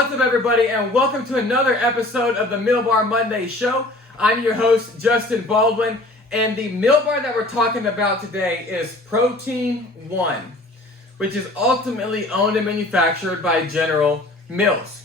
What's up, everybody, and welcome to another episode of the Meal Bar Monday Show. I'm your host, Justin Baldwin, and the meal bar that we're talking about today is Protein One, which is ultimately owned and manufactured by General Mills.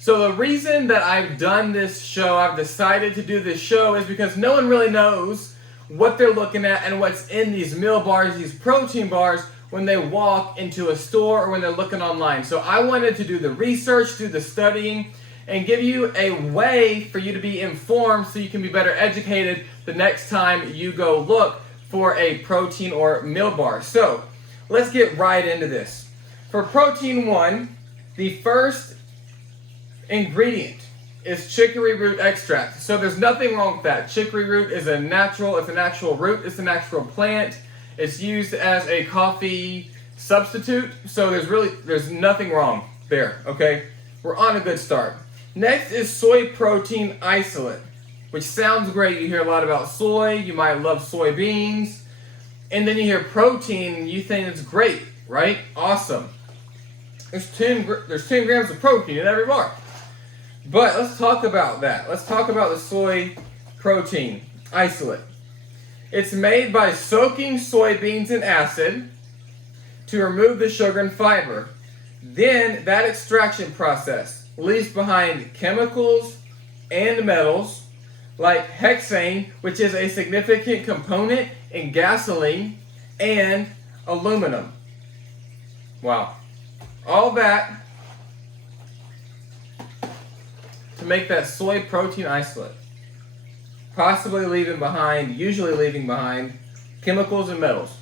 So the reason that I've done this show, I've decided to do this show, is because no one really knows what they're looking at and what's in these meal bars, these protein bars, when they walk into a store or when they're looking online. So I wanted to do the research, do the studying, and give you a way for you to be informed so you can be better educated the next time you go look for a protein or meal bar. So let's get right into this. For Protein One, the first ingredient is chicory root extract. So there's nothing wrong with that. Chicory root is a natural root, it's a natural plant. It's used as a coffee substitute, so there's nothing wrong there, okay? We're on a good start. Next is soy protein isolate, which sounds great. You hear a lot about soy, you might love soybeans, and then you hear protein and you think it's great, right? Awesome. There's 10 grams of protein in every bar. But let's talk about that. Let's talk about the soy protein isolate. It's made by soaking soybeans in acid to remove the sugar and fiber. Then that extraction process leaves behind chemicals and metals like hexane, which is a significant component in gasoline, and aluminum. Wow. All that to make that soy protein isolate. Usually leaving behind chemicals and metals.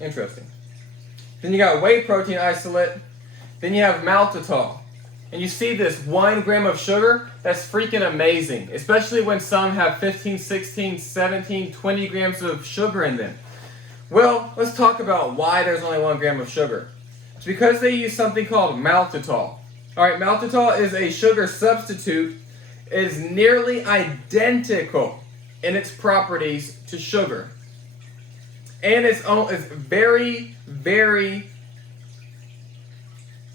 Interesting. Then you got whey protein isolate. Then you have maltitol. And you see this 1 gram of sugar, that's freaking amazing. Especially when some have 15, 16, 17, 20 grams of sugar in them. Well, let's talk about why there's only 1 gram of sugar. It's because they use something called maltitol. Alright, maltitol is a sugar substitute. It is nearly identical in its properties to sugar. And it's very, very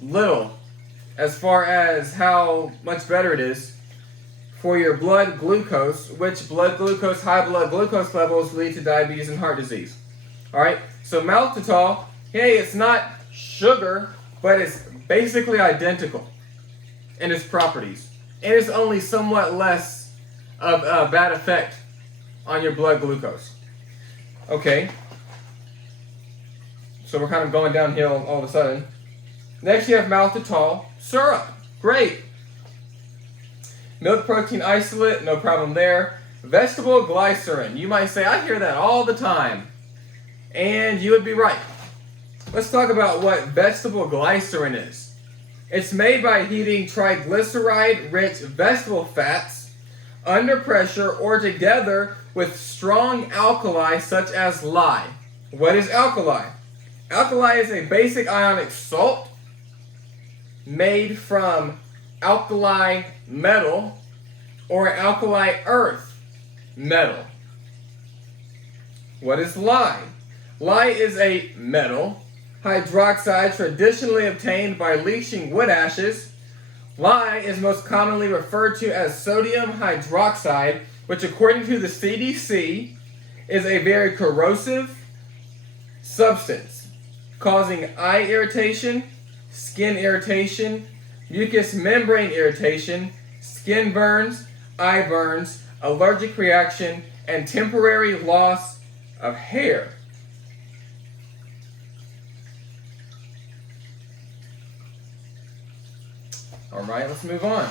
little as far as how much better it is for your blood glucose, which high blood glucose levels lead to diabetes and heart disease. Alright, so maltitol, hey, it's not sugar, but it's basically identical in its properties. And it's only somewhat less of a bad effect on your blood glucose. Okay. So we're kind of going downhill all of a sudden. Next you have maltitol syrup. Great. Milk protein isolate, no problem there. Vegetable glycerin. You might say, I hear that all the time. And you would be right. Let's talk about what vegetable glycerin is. It's made by heating triglyceride-rich vegetable fats under pressure or together with strong alkali such as lye. What is alkali? Alkali is a basic ionic salt made from alkali metal or alkali earth metal. What is lye? Lye is a metal hydroxide traditionally obtained by leaching wood ashes. Lye is most commonly referred to as sodium hydroxide, which according to the CDC is a very corrosive substance, causing eye irritation, skin irritation, mucous membrane irritation, skin burns, eye burns, allergic reaction, and temporary loss of hair. Alright, let's move on.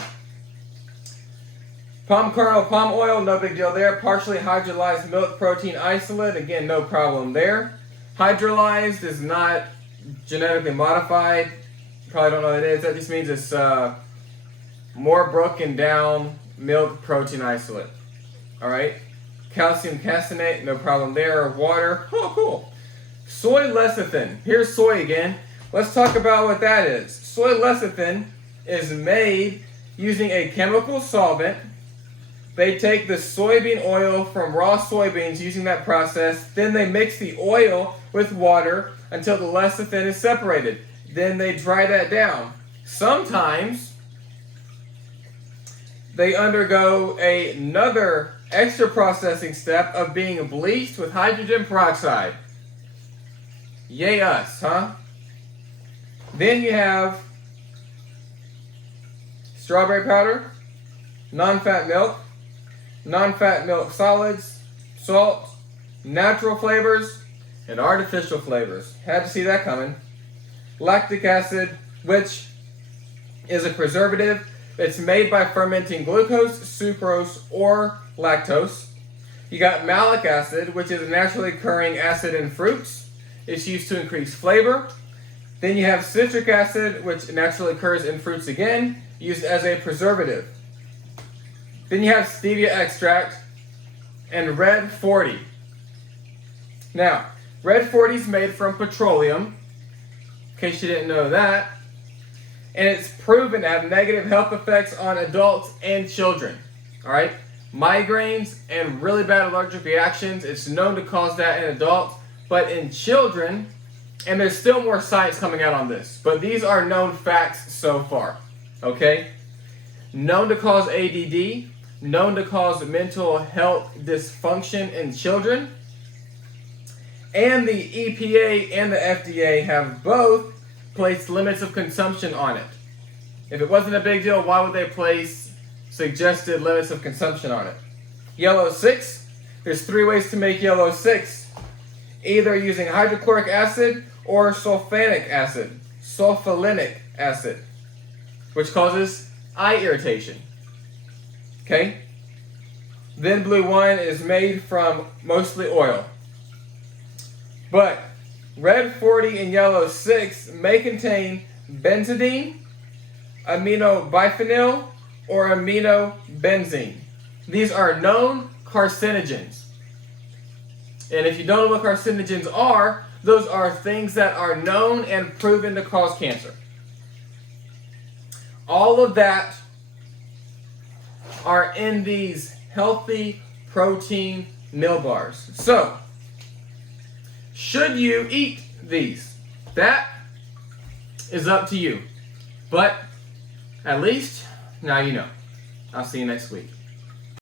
Palm kernel, palm oil, no big deal there. Partially hydrolyzed milk protein isolate, again, no problem there. Hydrolyzed is not genetically modified. You probably don't know what it is. That just means it's more broken down milk protein isolate. Alright. Calcium caseinate, no problem there. Water, oh cool. Soy lecithin. Here's soy again. Let's talk about what that is. Soy lecithin is made using a chemical solvent. They take the soybean oil from raw soybeans using that process. Then they mix the oil with water until the lecithin is separated. Then they dry that down. Sometimes they undergo another extra processing step of being bleached with hydrogen peroxide. Yay us, huh? Then you have strawberry powder, non-fat milk solids, salt, natural flavors, and artificial flavors. Had to see that coming. Lactic acid, which is a preservative. It's made by fermenting glucose, sucrose, or lactose. You got malic acid, which is a naturally occurring acid in fruits. It's used to increase flavor. Then you have citric acid, which naturally occurs in fruits again, used as a preservative. Then you have stevia extract and Red 40. Now, Red 40 is made from petroleum, in case you didn't know that, and it's proven to have negative health effects on adults and children. All right, migraines and really bad allergic reactions, it's known to cause that in adults, but in children, and there's still more science coming out on this, but these are known facts so far, okay? Known to cause ADD, known to cause mental health dysfunction in children, and the EPA and the FDA have both placed limits of consumption on it. If it wasn't a big deal, why would they place suggested limits of consumption on it? Yellow 6, there's 3 ways to make yellow 6. Either using hydrochloric acid or sulfonic acid, which causes eye irritation. Okay? Then blue 1 is made from mostly oil. But Red 40 and yellow 6 may contain benzidine, aminobiphenyl, or aminobenzene. These are known carcinogens. And if you don't know what carcinogens are, those are things that are known and proven to cause cancer. All of that are in these healthy protein meal bars. So, should you eat these? That is up to you. But at least now you know. I'll see you next week.